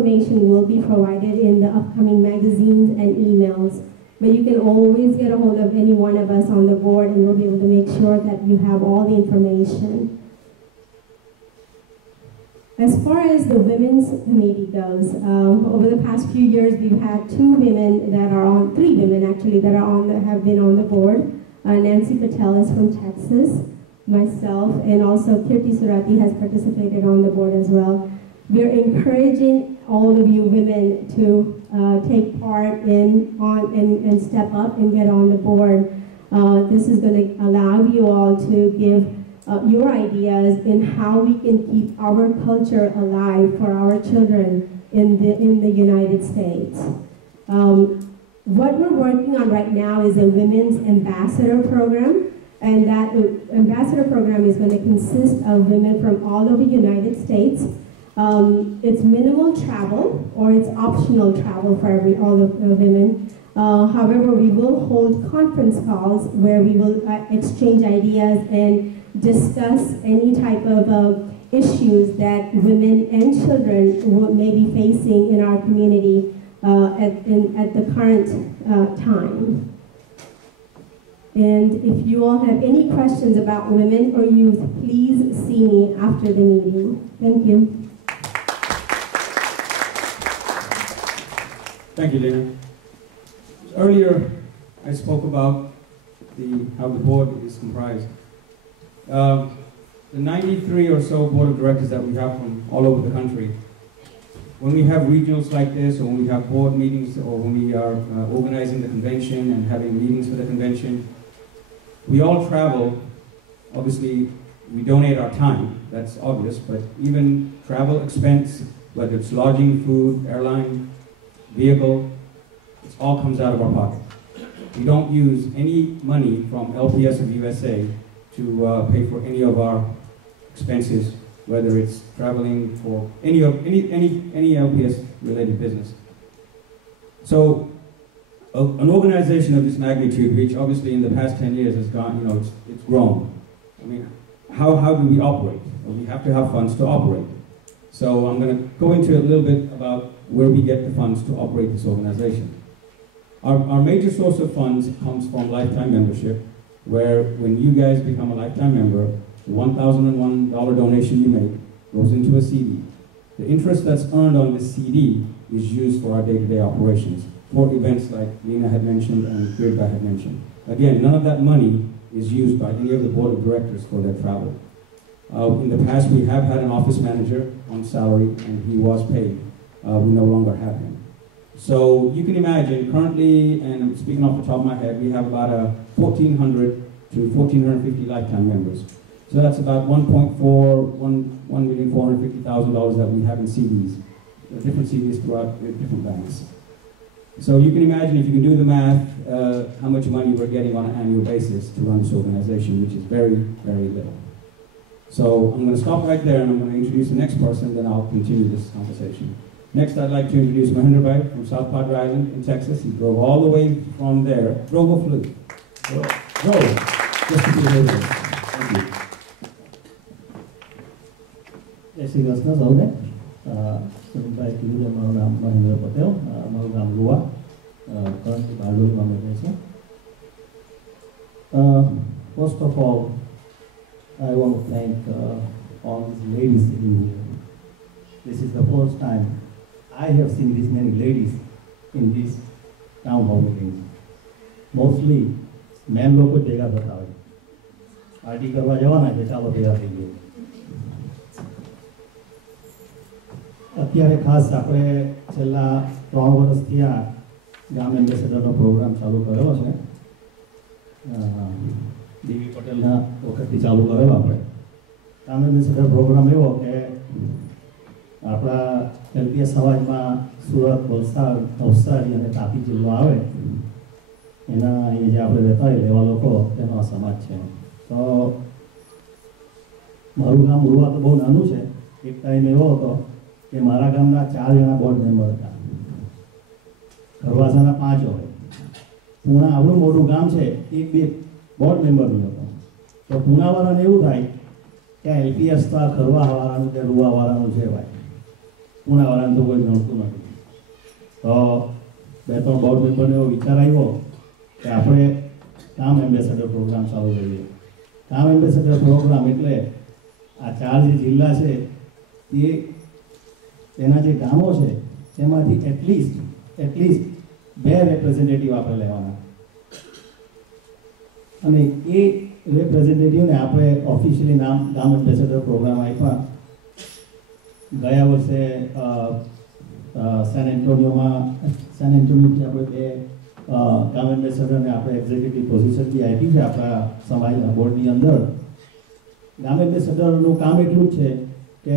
information will be provided in the upcoming magazines and emails. But you can always get a hold of any one of us on the board, and we'll be able to make sure that you have all the information. As far as the Women's Committee goes, over the past few years, we've had three women actually, that have been on the board. Nancy Patel is from Texas, myself, and also Kirti Surati has participated on the board as well. We're encouraging all of you women to take part and step up and get on the board. This is going to allow you all to give your ideas in how we can keep our culture alive for our children in the United States. What we're working on right now is a Women's Ambassador Program, and that Ambassador Program is going to consist of women from all over the United States. It's minimal travel, or it's optional travel for all the women. However, we will hold conference calls where we will exchange ideas and discuss any type of issues that women and children may be facing in our community at the current time. And if you all have any questions about women or youth, please see me after the meeting. Thank you. Thank you, Lena. Earlier, I spoke about how the board is comprised. The 93 or so board of directors that we have from all over the country, when we have regionals like this, or when we have board meetings, or when we are organizing the convention and having meetings for the convention, we all travel. Obviously, we donate our time, that's obvious, but even travel expense, whether it's lodging, food, airline, vehicle, it all comes out of our pocket. We don't use any money from LPS of USA to pay for any of our expenses, whether it's traveling for any LPS related business. So an organization of this magnitude, which obviously in the past 10 years has gone, it's grown. I mean, how do we operate? Well, we have to have funds to operate. So I'm going to go into a little bit about where we get the funds to operate this organization. Our major source of funds comes from lifetime membership, where when you guys become a lifetime member, the $1,001 donation you make goes into a CD. The interest that's earned on this CD is used for our day-to-day operations, for events like Lena had mentioned and Girba had mentioned. Again, none of that money is used by any of the board of directors for their travel. In the past, we have had an office manager on salary, and he was paid. We no longer have him. So you can imagine, currently, and I'm speaking off the top of my head, we have about 1,400 to 1,450 lifetime members. So that's about $1,450,000 that we have in CDs, different CDs throughout different banks. So you can imagine, if you can do the math, how much money we're getting on an annual basis to run this organization, which is very, very little. So I'm going to stop right there, and I'm going to introduce the next person, then I'll continue this conversation. Next, I'd like to introduce Mahendra Bhai from South Padre Island in Texas. He drove all the way from there. Drove or flew? Drove. Just to be here with us. Thank you. Jai Shri Krishna, Saude. Sebagai dulu nama Mahendra Patel, Malgam Goa, currently Baldur Malaysia. First of all, I want to thank all these ladies sitting here. This is the first time I have seen this many ladies in these town hall meetings. Mostly men लोग को देगा बताओ party करवा जावा ना चालो देगा देंगे અત્યારે ખાસ આપણે છેલ્લા 3 વર્ષથી આ ગામ એમ્બેસેડરનો પ્રોગ્રામ ચાલુ કરેલો છે ડીવી પટેલના વખતથી ચાલુ કરેલો આપણે ગામ એમ્બેસેડર પ્રોગ્રામ એવો કે આપણા LPS સમાજમાં સુરત વલસાડ નવસારી અને તાપી જિલ્લો આવે એના અહીંયા જે આપણે રહેતા હોય એવા લોકો તેનો આ સમાજ છે તો મારું ગામ ઉરવા તો બહુ નાનું છે એક ટાઈમ એવો હતો કે મારા ગામના 4 જણા બોર્ડ મેમ્બર હતા ઘરવાસાના 5 હોય પૂણા આવડું મોટું ગામ છે એક બે બોર્ડ મેમ્બર નહીં હતો તો પૂણાવાળાને એવું થાય કે LPS તો આ ખરવાવાળાનું કે રૂવાવાળાનું છે ભાઈ પૂનાવાળાને તો કોઈ ગણતું નથી. તો 2-3 બોર્ડ મેમ્બરને એવો વિચાર આવ્યો કે આપણે કામ એમ્બેસેડર પ્રોગ્રામ ચાલુ કરીએ. કામ એમ્બેસેડર પ્રોગ્રામ એટલે આ 4 જે જિલ્લા છે તેના જે ગામો છે તેમાંથી એટલીસ્ટ 2 રેપ્રેઝેન્ટેટિવ આપણે લેવાના અને એ રેપ્રેઝેન્ટેટિવને આપણે ઓફિશિયલી નામ ગામ એમ્બેસેડર પ્રોગ્રામ આપ્યા. ગયા વર્ષે સેન એન્ટોનિયોથી આપણે 2 ગામ એમ્બેસેડરને આપણે એક્ઝિક્યુટિવ પોઝિશનથી આપી છે આપણા સમાજના બોર્ડની અંદર. ગામ એમ્બેસેડરનું કામ એટલું જ છે કે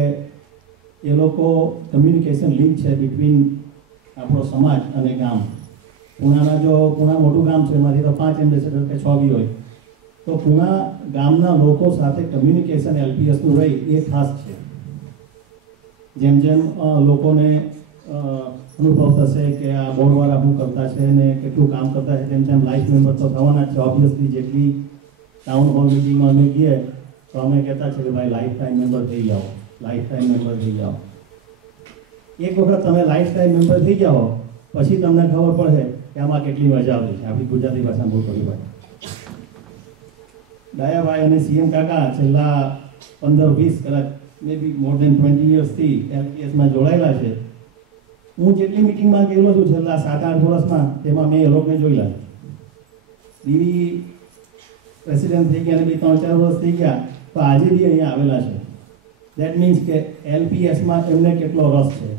એ લોકો કમ્યુનિકેશન લિંક છે બિટવીન આપણો સમાજ અને ગામ. પૂણા મોટું ગામ છે, એમાંથી તો 5 એમ્બેસેડર કે 6 બી હોય, તો પૂણા ગામના લોકો સાથે કમ્યુનિકેશન LPSનું રહી એ ખાસ છે. જેમ જેમ લોકોને અનુભવ થશે કે આ બોર્ડવાળા શું કરતા છે ને કેટલું કામ કરતા છે, તેમ લાઈફ મેમ્બર તો થવાના જ છે. ઓબ્વિયસલી જેટલી ટાઉન હોલ મિટિંગમાં અમે ગઈએ તો અમે કહેતા છે કે ભાઈ લાઈફ ટાઈમ મેમ્બર થઈ જાઓ, લાઈફ ટાઈમ મેમ્બર થઈ જાઓ. એક વખત તમે લાઈફ ટાઈમ મેમ્બર થઈ જાઓ પછી તમને ખબર પડે કે આમાં કેટલી મજા આવે છે. આપણી ગુજરાતી ભાષામાં બહુ કરી ભાઈ ડાયાભાઈ અને CM કાકા છેલ્લા 15-20 કલાક મે બી મોર દેન 20 યર્સથી LPSમાં જોડાયેલા છે. હું જેટલી મિટિંગમાં ગયેલો છું છેલ્લા 7-8 વર્ષમાં, તેમાં મેં એ લોકોને જોયેલા. દીદી પ્રેસિડેન્ટ થઈ ગયા અને 3-4 વર્ષ થઈ ગયા તો આજે બી અહીંયા આવેલા છે. દેટ મીન્સ કે LPSમાં એમને કેટલો રસ છે,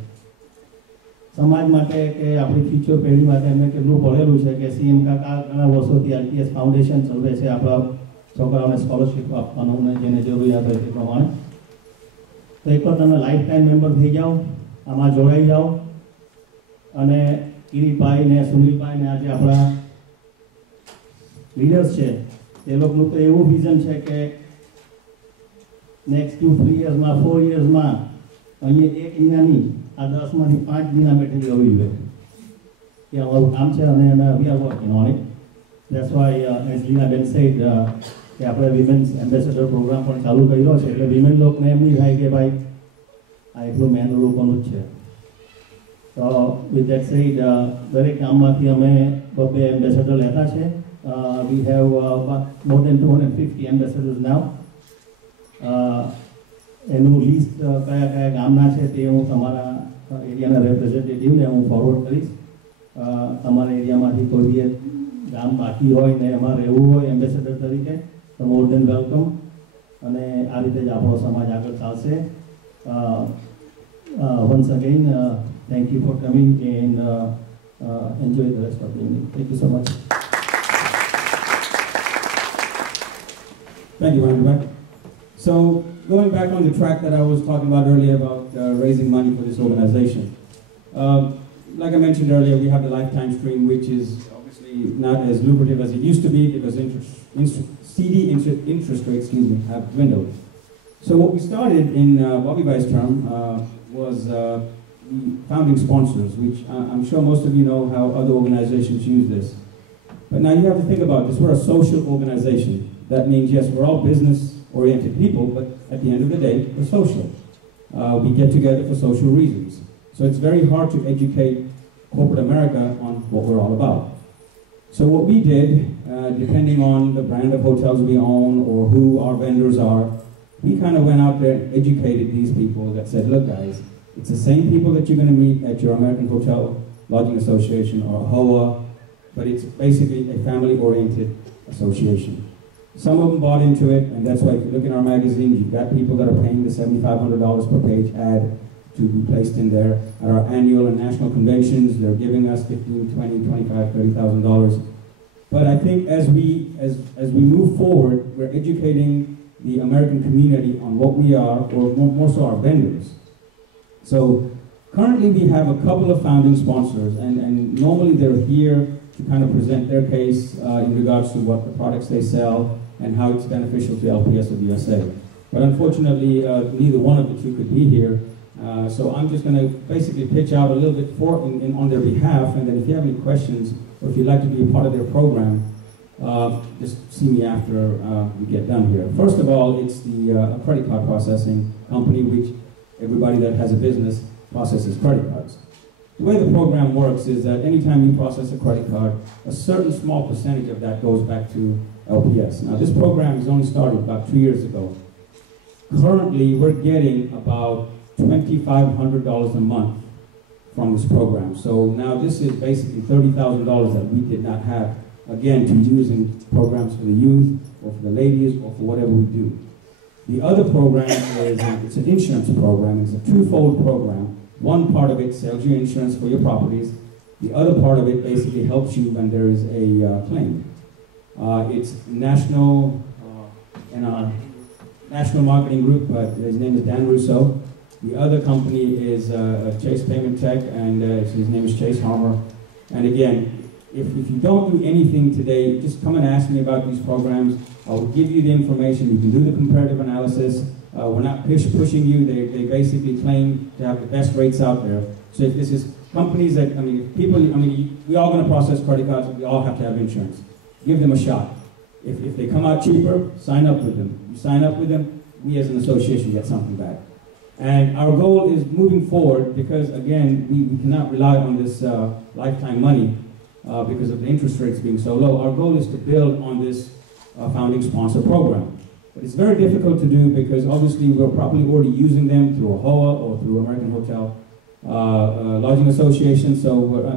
સમાજ માટે કે આપણી ફ્યુચર પેઢી માટે એમને કેટલું પડેલું છે કે CM કાકા ઘણા વર્ષોથી LPS ફાઉન્ડેશન ચલાવે છે આપણા છોકરાઓને સ્કોલરશિપ આપવાનું જેને જરૂરિયાત હોય તે પ્રમાણે. તો એકવાર તમે લાઈફ ટાઈમ મેમ્બર થઈ જાઓ, આમાં જોડાઈ જાઓ અને કિરીટભાઈ ને સુનિલભાઈ ને આજે આપણા લીડર્સ છે એ લોકોનું તો એવું વિઝન છે કે નેક્સ્ટ 2-3 યર્સમાં 4 યર્સમાં અહીંયા 1 મહિનાની આ 10માંથી 5 મહિના બેઠેલી હોવી જોઈએ. એ અમારું કામ છે અને we are working on it. That's why as Lina Ben said કે આપણે વિમેન્સ એમ્બેસેડર પ્રોગ્રામ પણ ચાલુ કર્યો છે એટલે વિમેન લોકોને એમ નહીં થાય કે ભાઈ આ એટલું મેન લોકોનું જ છે. તો વિથ ધેટ સેડ દરેક ગામમાંથી અમે 2 એમ્બેસેડર લેતા છે. We have more than 250 ambassadors now. એનું લિસ્ટ કયા કયા ગામના છે તે હું તમારા એરિયાના રેપ્રેઝેન્ટેટિવને હું ફોરવર્ડ કરીશ. તમારા એરિયામાંથી કોઈ બી ગામ બાકી હોય ને એમાં રહેવું હોય એમ્બેસેડર તરીકે તો મોર દેન વેલકમ. અને આ રીતે જ આપણો સમાજ આગળ ચાલશે. Once again thank you for coming and enjoy the rest of the evening. Thank you so much. Thank you, Anand. So, going back on the track that I was talking about earlier about raising money for this organization. Like I mentioned earlier, we have the lifetime stream, which is obviously not as lucrative as it used to be because CD interest rates, have dwindled. So what we started in Bobby Bai's term was the founding sponsors, which I'm sure most of you know how other organizations use this. But now you have to think about this. We're a social organization. That means, yes, we're all business-oriented people, but at the end of the day, we're social. We get together for social reasons. So it's very hard to educate corporate America on what we're all about. So what we did, depending on the brand of hotels we own or who our vendors are, we kind of went out there and educated these people that said, look guys, it's the same people that you're going to meet at your American Hotel Lodging Association or HOA, but it's basically a family-oriented association. Some of them bought into it, and that's why if you look in our magazine, you've got people that are paying the $7,500 per page ad to be placed in there. At our annual and national conventions, they're giving us $15,000, $20,000, $25,000, $30,000. But I think as we move forward, we're educating the American community on what we are, or more so our vendors. So currently we have a couple of founding sponsors, and normally they're here to kind of present their case in regards to what the products they sell and how it's beneficial to LPS of USA. But unfortunately, neither one of the two could be here. So I'm just going to basically pitch out a little bit on their behalf, and then if you have any questions, or if you'd like to be a part of their program, just see me after we get done here. First of all, it's the credit card processing company, which everybody that has a business processes credit cards. The way the program works is that anytime you process a credit card, a certain small percentage of that goes back to LPS. Now, this program has only started about 2 years ago. Currently, we're getting about $2,500 a month from this program. So now this is basically $30,000 that we did not have, again, to use in programs for the youth or for the ladies or for whatever we do. The other program is, it's an insurance program. It's a twofold program. One part of it sells you insurance for your properties. The other part of it basically helps you when there is a claim. It's national, in our national marketing group, his name is Dan Russo. The other company is Chase Payment Tech, and his name is Chase Harmer. And again, if you don't do anything today, just come and ask me about these programs. I will give you the information. You can do the comparative analysis. We're not pushing you. They basically claim to have the best rates out there. So if this is companies that, we all going to process credit cards. We all have to have insurance. Give them a shot. If they come out cheaper, sign up with them. You sign up with them, we as an association get something back. And our goal is moving forward because, again, we cannot rely on this lifetime money because of the interest rates being so low. Our goal is to build on this founding sponsor program. But it's very difficult to do because, obviously, we're probably already using them through a HOA or through American Hotel Lodging Association. So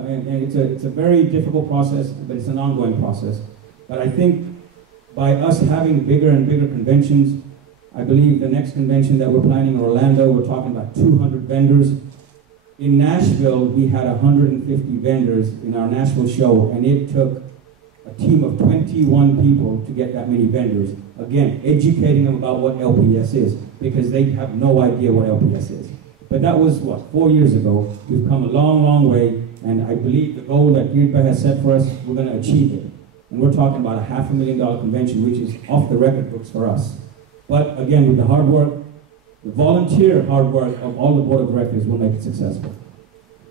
and it's a very difficult process, but it's an ongoing process. But I think by us having bigger and bigger conventions, I believe the next convention that we're planning in Orlando, we're talking about 200 vendors. In Nashville, we had 150 vendors in our Nashville show, and it took a team of 21 people to get that many vendors. Again, educating them about what LPS is, because they have no idea what LPS is. But that was, 4 years ago. We've come a long, long way, and I believe the goal that Girpa has set for us, we're going to achieve it. And we're talking about a $500,000 convention, which is off the record books for us. But again, with the hard work, the volunteer hard work of all the board of directors will make it successful.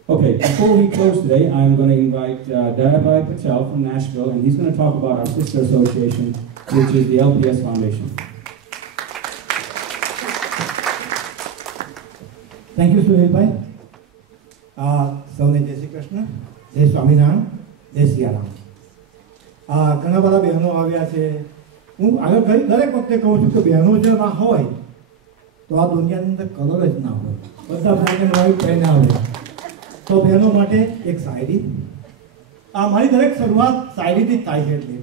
Okay, before we close today, I'm going to invite Darabai Patel from Nashville, and he's going to talk about our sister association, which is the LPS Foundation. Thank you, Suhailbhai. સૌને જય શ્રી કૃષ્ણ, જય સ્વામિનારાયણ, જય સિયારામ. ઘણા બધા બહેનો આવ્યા છે. હું આગળ દરેક વખતે કહું છું કે બહેનો જો ના હોય તો આ દુનિયાની અંદર કલર જ ના હોય. બધા બ્લેક એન્ડ વ્હાઇટ પહેર્યા હોય. તો બહેનો માટે એક શાયરી. મારી દરેક શરૂઆત શાયરીથી થાય છે. એટલે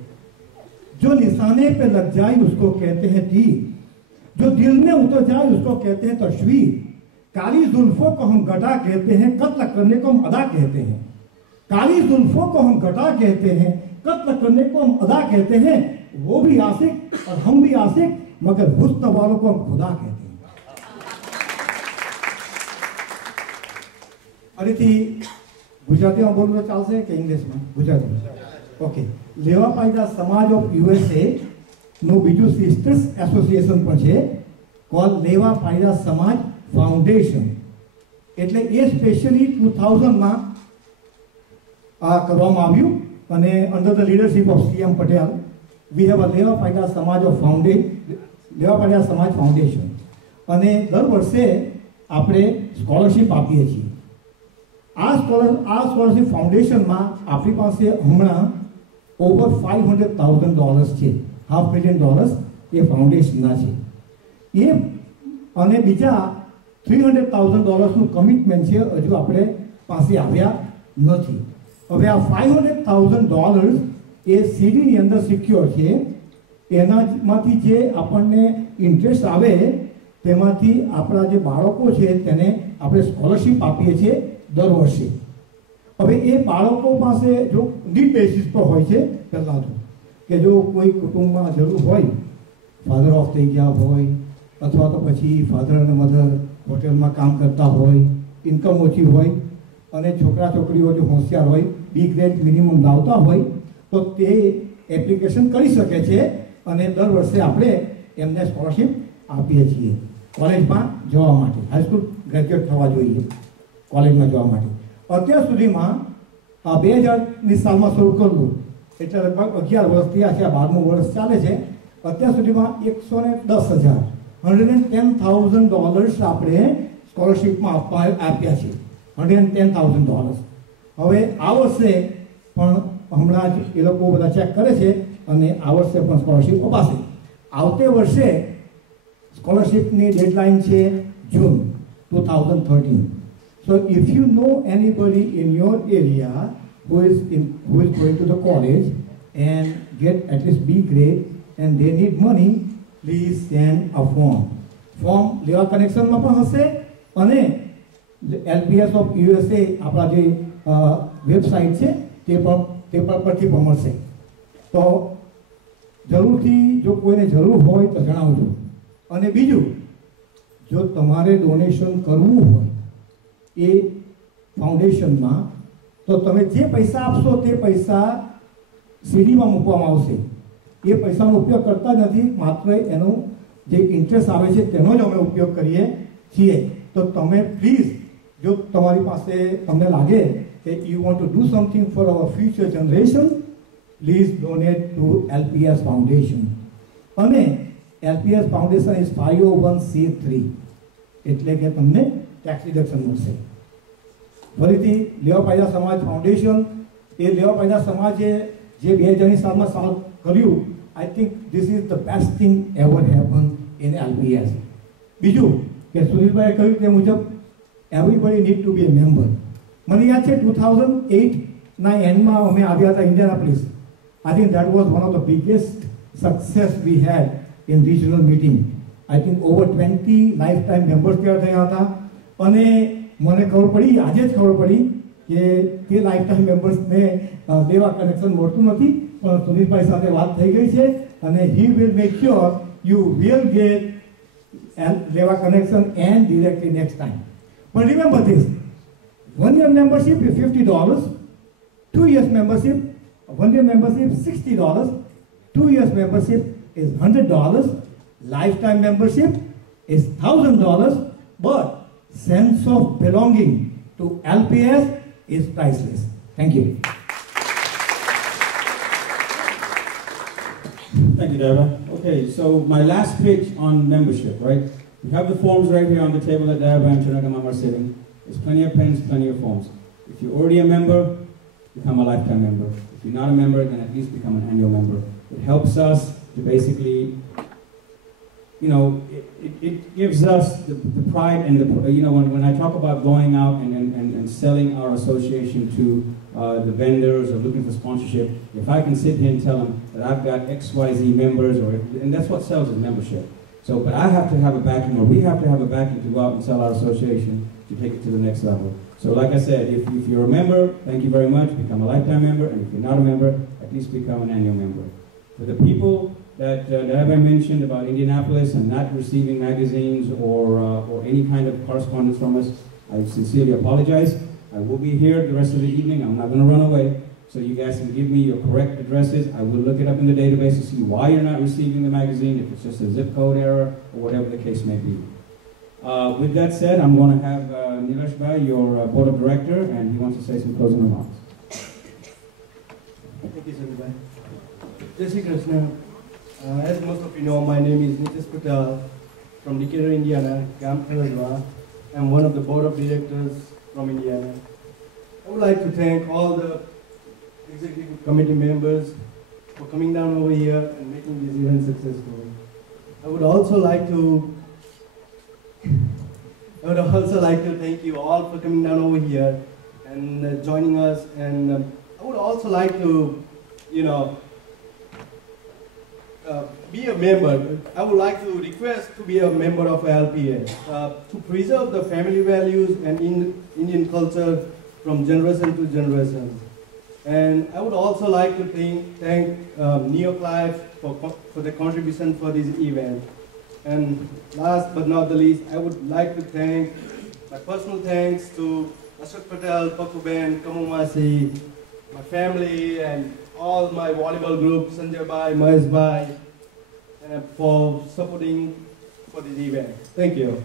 जो निशाने पे लग जाए उसको कहते हैं तीर, जो दिल में उतर जाए उसको कहते हैं तस्वीर. काली जुल्फों को हम गटा कहते हैं, कत्ल करने को हम अदा कहते हैं. काली जुल्फों को हम गटा कहते हैं, कत्ल करने को हम अदा कहते हैं. वो भी आशिक और हम भी आशिक, मगर हुस्न वालों को हम खुदा कहते हैं. फरीथी गुजरातीમાં બોલવું ચાલશે કે ઇંગ્લિશમાં? ગુજરાતીમાં. ઓકે. લેવા પાયદા સમાજ ઓફ યુએસએ નું બીજું સિસ્ટર્સ એસોસિએશન પણ છે, કોલ લેવા પાયદા સમાજ ફાઉન્ડેશન. એટલે એ સ્પેશિયલી 2000માં કરવામાં આવ્યું, અને under the leadership of CM Patel we have a લેવા પાયદા સમાજ ઓફ લેવા પાયદા સમાજ ફાઉન્ડેશન. અને દર વર્ષે આપણે સ્કોલરશિપ આપીએ છીએ. આ સ્કોલરશિપ ફાઉન્ડેશનમાં આપણી પાસે હમણાં ઓવર $500,000 છે, $500,000 એ ફાઉન્ડેશનના છે. એ અને બીજા $300,000નું કમિટમેન્ટ છે, હજુ આપણે પાસે આવ્યા નથી. હવે આ $500,000 એ સીડીની અંદર સિક્યોર છે. એનામાંથી જે આપણને ઇન્ટરેસ્ટ આવે તેમાંથી આપણા જે બાળકો છે તેને આપણે સ્કોલરશિપ આપીએ છીએ દર વર્ષે. હવે એ બાળકો પાસે જો નીડ બેસિસ પર હોય છે પહેલાં તો, કે જો કોઈ કુટુંબમાં જરૂર હોય, ફાધર ઓફ થઈ ગયા હોય, અથવા તો પછી ફાધર અને મધર હોટેલમાં કામ કરતા હોય, ઇન્કમ ઓછી હોય, અને છોકરા છોકરીઓ જો હોશિયાર હોય, બી ગ્રેડ મિનિમમ લાવતા હોય, તો તે એપ્લિકેશન કરી શકે છે, અને દર વર્ષે આપણે એમને સ્કોલરશિપ આપીએ છીએ કોલેજમાં જવા માટે. હાઈસ્કૂલ ગ્રેજ્યુએટ થવા જોઈએ કોલેજમાં જવા માટે. અત્યાર સુધીમાં 2000ની સાલમાં શરૂ કરેલું, એટલે લગભગ 11 વર્ષ થયા છે, 12મું વર્ષ ચાલે છે. અત્યાર સુધીમાં $110,000 આપણે સ્કોલરશીપમાં આપ્યા છે $110,000. હવે આ વર્ષે પણ હમણાં જ એ લોકો બધા ચેક કરે છે અને આ વર્ષે પણ સ્કોલરશીપ અપાશે. આવતે વર્ષે સ્કોલરશીપની ડેડલાઇન છે June 2013. So if you know anybody in your area who is going to the college and get at least B grade and they need money, please send a form. Form લેવા કનેક્શનમાં પણ હશે અને LPS of USA આપણા જે website છે તે પરથી પણ મળશે. તો જરૂરથી જો કોઈને જરૂર હોય તો જણાવજો. અને બીજું, જો તમારે ડોનેશન કરવું હોય એ ફાઉન્ડેશનમાં તો તમે જે પૈસા આપશો તે પૈસા સીડીમાં મૂકવામાં આવશે. એ પૈસાનો ઉપયોગ કરતા જ નથી, માત્ર એનો જે ઇન્ટરેસ્ટ આવે છે તેનો જ અમે ઉપયોગ કરીએ છીએ. તો તમે પ્લીઝ, જો તમારી પાસે તમને લાગે કે you want to do something for our future generation, please donate to LPS foundation. અને LPS ફાઉન્ડેશન ઇઝ 501c3 એટલે કે તમને ટેક્સ રિડક્શન મળશે. ફરીથી લેવા પાયદા સમાજ ફાઉન્ડેશન, એ લેવા પાયદા સમાજે જે 2007માં સાલ કર્યું, I think this is the best thing ever happen in LPS. બીજું કે સુરેશભાઈએ કહ્યું તે મુજબ everybody need to be a member. મને યાદ છે 2008ના એન્ડમાં અમે આવ્યા હતા Indianapolis. I think that was one of the biggest success we had in regional meeting. I think over 20 lifetime members તૈયાર થયા હતા. અને મને ખબર પડી, આજે જ ખબર પડી કે તે લાઈફ ટાઈમ મેમ્બર્સને લેવા કનેક્શન મળતું નથી, પણ સુનિલભાઈ સાથે વાત થઈ ગઈ છે અને he will make sure you will get લેવા connection and directly next time. પણ remember this, 1 year membership is $50, 2 years membership, 1 year membership $60, 2 years membership is $100, lifetime membership is $1,000, but sense of belonging to LPS is priceless. Thank you. Thank you, Deva. Okay, so my last pitch on membership, right? We have the forms right here on the table that Deva and Chanagamam are sitting. There's plenty of pens, plenty of forms. If you're already a member, become a lifetime member. If you're not a member, then at least become an annual member. It helps us to basically, you know, it gives us the pride and the, you know, when I talk about going out and selling our association to the vendors or looking for sponsorship, if I can sit here and tell them that I've got XYZ members, and that's what sells is membership. So, but I have to have a backing, or we have to have a backing to go out and sell our association to take it to the next level. So like I said, if you're a member, thank you very much, become a lifetime member, and if you're not a member, at least become an annual member. For the people that I mentioned about Indianapolis and not receiving magazines or any kind of correspondence from us, I sincerely apologize. I will be here the rest of the evening. I'm not going to run away. So you guys can give me your correct addresses. I will look it up in the database to see why you're not receiving the magazine, if it's just a zip code error or whatever the case may be. With that said, I'm going to have Nilesh Bhai, your board of director, and he wants to say some closing remarks. Thank you, Sanjay. Jai Shri Krishna. As most of you know, my name is Nitish Patel from Decatur, Indiana, Gam Khaladwa. I'm one of the board of directors from Indiana. I would like to thank all the executive committee members for coming down over here and making this event successful. I would also like to thank you all for coming down over here and joining us. And I would also like to, you know, be a member. I would like to request to be a member of LPS to preserve the family values and Indian culture from generation to generation. And I would also like to thank Neoclive for the contribution for this event. And last but not the least, I would like to thank my personal thanks to Ashok Patel, Pakuben, Kamumasi, my family, and all my volleyball group, Sanjay Bhai, Mahesh Bhai, for supporting for this event. Thank you.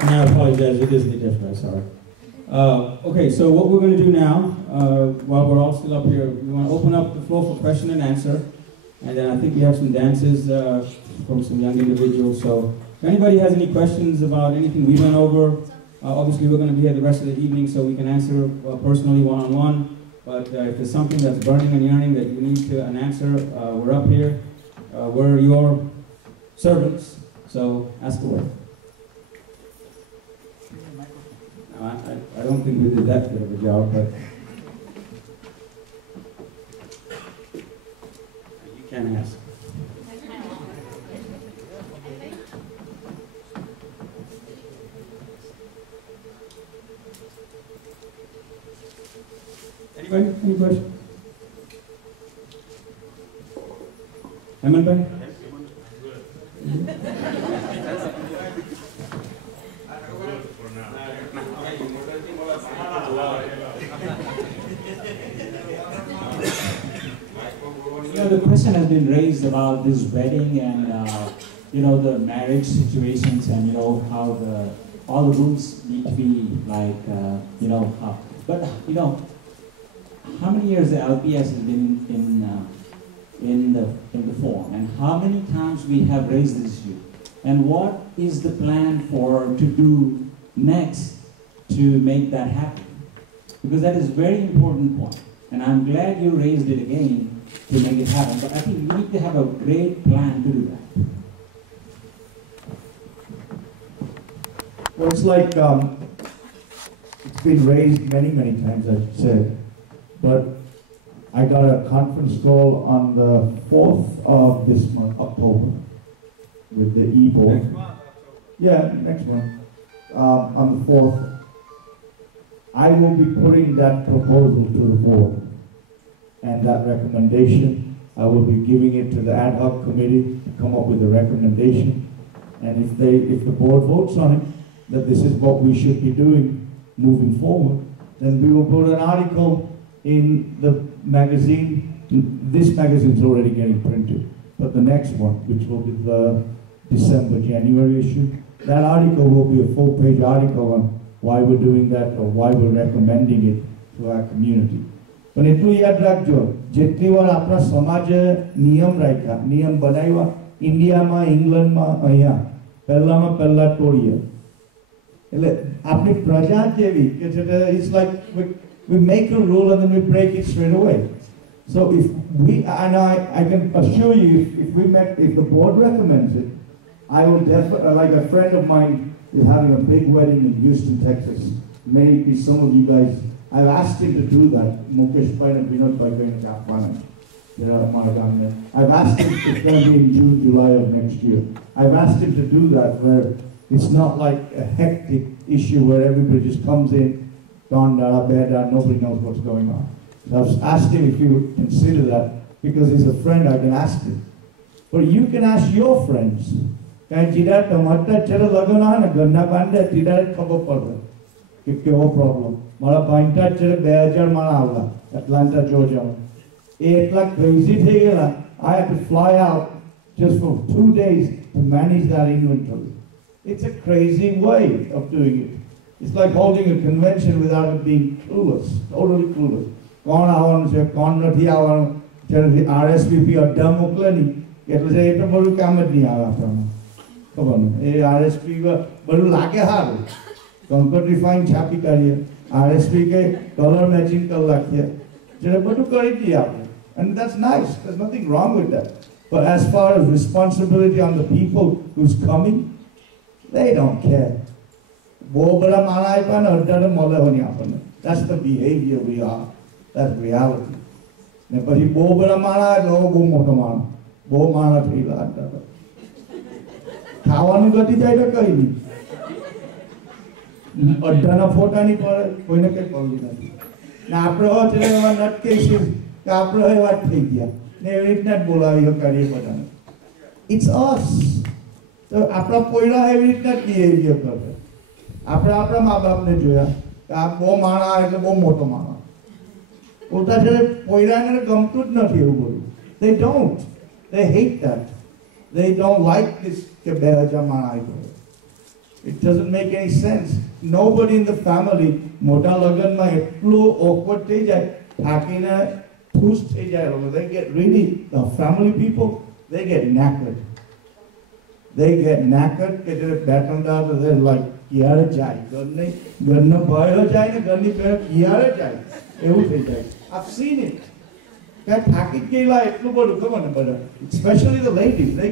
And I apologize, it is Nitish Bhai, sorry. Okay, so what we're going to do now, while we're all still up here, we want to open up the floor for question and answer. And then I think we have some dances from some young individuals. So If anybody has any questions about anything we went over, obviously we're going to be here the rest of the evening so we can answer personally one-on-one. But if there's something that's burning and yearning that you need an answer, we're up here. We're your servants, so ask away. I don't think we did that good of a job, but you can ask. Anybody? Any questions? Heman bhai? The question has been raised about this wedding and the marriage situations and how all the rooms need to be like but how many years the LPS has been in the forum, and how many times we have raised this issue, and what is the plan to do next to make that happen? Because that is a very important point, and I'm glad you raised it again to make it happen. But I think we need to have a great plan to do that. Well, it's like it's been raised many times, I should say. But I got a conference call on the 4th of this month, October, with the e-board. Next month, Yeah, next month. On the 4th. I will be putting that proposal to the board. And that recommendation, I will be giving it to the ad hoc committee to come up with a recommendation. And if the board votes on it, that this is what we should be doing moving forward, then we will put an article in the magazine. This magazine is already getting printed, but the next one, which will be the December-January issue, that article will be a full-page article on why we're doing that or why we're recommending it to our community. પણ એટલું યાદ રાખજો, જેટલી વાર આપણા સમાજે નિયમ રાખ્યા, નિયમ બનાવ્યા, ઇન્ડિયામાં, ઇંગ્લેન્ડમાં, અહીંયા પહેલામાં પહેલા તોડીએ. એટલે આપણી પ્રજા જેવી કે છે, it's like we make a rule and then we break it straight away. So if we, and I can assure you, if the board recommends it, I will definitely, like a friend of mine is having a big wedding in Houston, Texas. Maybe some of you guys, I've asked him to do that. Mukesh Bhai and Vinod Bhai going to I've asked him, it's going to be in June, July of next year. I've asked him to do that where it's not like a hectic issue where everybody just comes in, gone down, bed down, nobody knows what's going on. So I've asked him if he would consider that, because he's a friend, I can ask him. But you can ask your friends. Problem. મારા ભાઈના છે 2000 માળા આવલા Atlanta, Georgia. એ એટલા crazy થઈ ગયેલા. I had to fly out just for 2 days to manage that inventory. It's a crazy way of doing it. It's like holding a convention without it being clueless, totally clueless. કોણ આવવાનું છે, કોણ નથી આવવાનું, જ્યારે RSVP અડ્ડા મોકલે નહીં, એટલે એ તો બધું કામ જ નહીં આવે આપણને. ખબર નહીં. એ RSVP બધું લાગે સારું. કંકર રિફાઇન છાપી કાઢીએ, RSP के color matching कर रखिए, जो बटू करी दिया आपने, and that's nice. There's nothing wrong with that. But as far as responsibility on the people who's coming, they don't care. वो बड़ा माना है पान अड्डा मोले होनी आपने. That's the behavior we are. That's reality. ने परी वो बड़ा माना है लोग वो मोटा माना, वो माना थी लाडा. खावानी गति जाएगा कहीं नहीं. અડધાના ફોટા નહીં પડે, કોઈને કંઈ પગી નથી ને આપણે એવા નટકેસીસ કે આપણે એ વાત થઈ ગયા ને એવી રીતના જ બોલાવી કરીએ બધાને. ઇટ્સ અસ. તો આપણા પોયડા એવી રીતના જ બિહેવિયર કરે. આપણે આપણા મા બાપને જોયા કે આ બહુ માણા એટલે બહુ મોટો માણા. ઉલટા છે પોયડાને ગમતું જ નથી એવું બધું. They don't. They hate that. They don't like this કે 2000 માણા આવી ગયો. It doesn't make any sense. Nobody in the family, મોટા લગ્નમાં એટલું awkward થઈ જાય, થાકીને ખુશ થઈ જાય. They get really, the family people, they get knackered. they get knackered, કે જ્યારે બેઠા હતા they're like ક્યારે જાય ઘરનો ભયો જાય ને ઘરની પહેલા ક્યારે જાય એવું થઈ જાય. I've seen it. કે થાકી ગયેલા એટલું બધું ખબર ને બધા, especially the ladies, they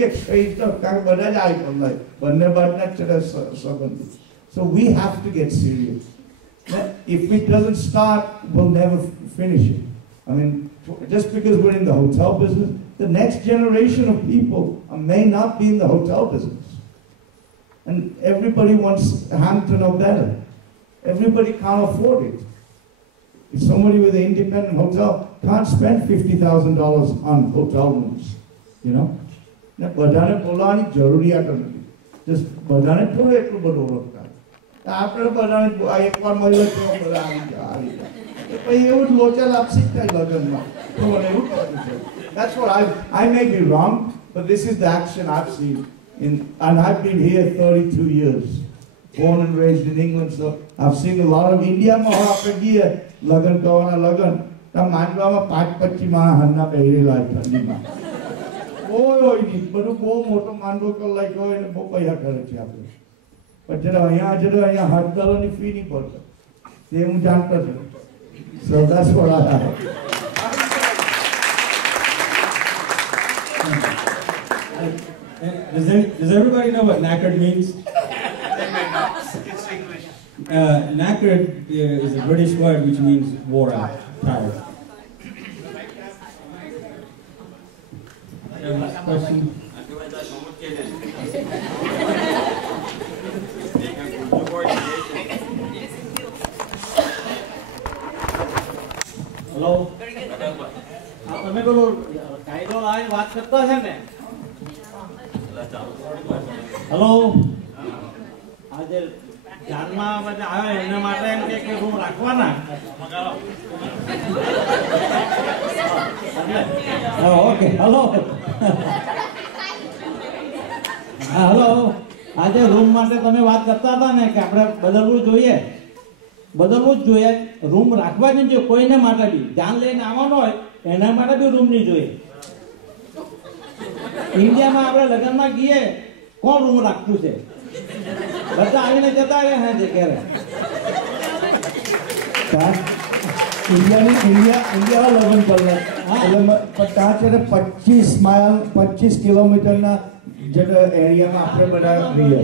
get crazed up કારણ કે બધા જાય like બંને બાજના ચડે સંબંધ. So we have to get serious. If it doesn't start, we'll never finish it. I mean, just because we're in the hotel business, the next generation of people may not be in the hotel business. And everybody wants Ham to know better. Everybody can't afford it. If somebody with an independent hotel can't spend $50,000 on hotel rooms, you know? બધાને બોલાવવાની જરૂરિયાત નથી. Just બધાને થોડું એટલું બધું ઓળખતા. આપણે બધાને એકવાર મળ્યો તો બધા આવી ગયા. પછી એવું લોચા લાપસી થાય લગ્નમાં. તો મને એવું થતું છે. That's what I may be wrong, but this is the action I've seen. And I've been here 32 years, born and raised in England, so I've seen a lot of India. આપણે ગયા લગ્ન કરવાના લગ્ન, ત્યાં માંડવામાં 5-25 માણસ હરના પહેરેલા ઠંડીમાં. કોઈ નહીં, બધું બહુ મોટો માંડવો કલાક હોય ને બહુ પૈસા કરે છે આપણે. પણ જરા અહીંયા $100 ફી નહીં પડતો તે હું જાણતો છું. So that's what I have. Does everybody know what knackered means? It's English. Knackered is a British word which means wore out, tired. Last question. Hello, તમે પેલું કાયદો લાવીને વાત કરતા છે ને? હેલો, આજે જાનમાં બધા આવે એના માટે એમ કે રૂમ રાખવાના. Okay, hello. હા હેલો, આજે રૂમ માટે તમે વાત કરતા હતા ને કે આપણે બદલવું જ જોઈએ. રૂમ રાખવા જ નહીં જોઈએ કોઈને માટે બી. ધ્યાન લઈને આવવાનો હોય એના માટે બી રૂમ નહીં જોઈએ. ઇન્ડિયામાં આપણે લગ્નમાં ગઈએ કોણ રૂમ રાખતું છે? બધા આવીને જતા રહ્યા છે ઘરે. ઇન્ડિયા લગ્ન કરે એટલે ત્યાં છે 25 કિલોમીટરના જે એરિયામાં આપણે બધા રહીએ.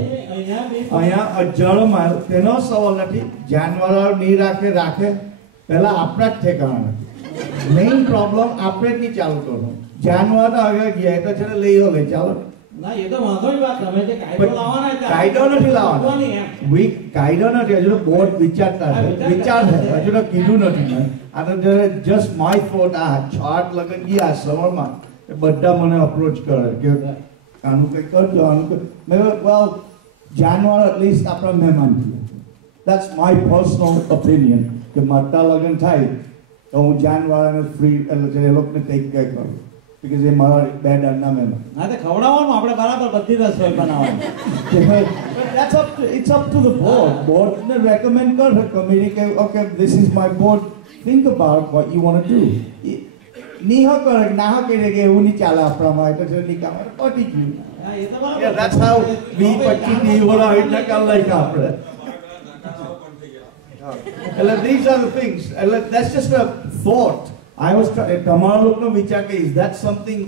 અહીંયા 1000 માઇલ, તેનો સવાલ નથી. જાનવરો નહીં રાખે પહેલા આપણા જ ઠેકાણા નથી. મેઇન પ્રોબ્લેમ આપણે જ નહીં ચાલુ કરવું. જાનવર આગળ ગયા તો છે લઈ ચાલો. ના, એ તો વાંધોની વાત. તમે જે કાયદો લાવવાના હતા, કાયદો નથી લાવવાનો. કાયદો નથી. હજુ તો બોર્ડ વિચારતા છે, વિચાર છે, હજુ તો કીધું નથી. આ તો જસ્ટ માય થોટ. આ 8 લગન ગયા સવારમાં બધા મને અપ્રોચ કરે કે આનું કંઈ કરજો, આનું મેં વેલ જાનવર એટલીસ્ટ આપણા મહેમાન છે. દેટ્સ માય પર્સનલ ઓપિનિયન કે મારા લગ્ન થાય તો હું જાનવરને ફ્રી એટલે એ લોકોને કંઈક કરું. because એ મારા બે ડરના મહેમાન. ના, તે ખવડાવવાનું આપણે બરાબર બધી રસોઈ બનાવવાની. That's it's up to the board. Board ne recommend kar committee ke okay, this is my board, think about what you want to do. Niha kar na kere ke એવું નહીં ચાલે આપણામાં. એટલે છે નહીં કામ પટી ગયું. Yeah, that's how we પટી વડા એટલે કાલ લઈ આપણે. These are the things. That's just a thought. I was તમારા લોકોનો વિચાર કે is that something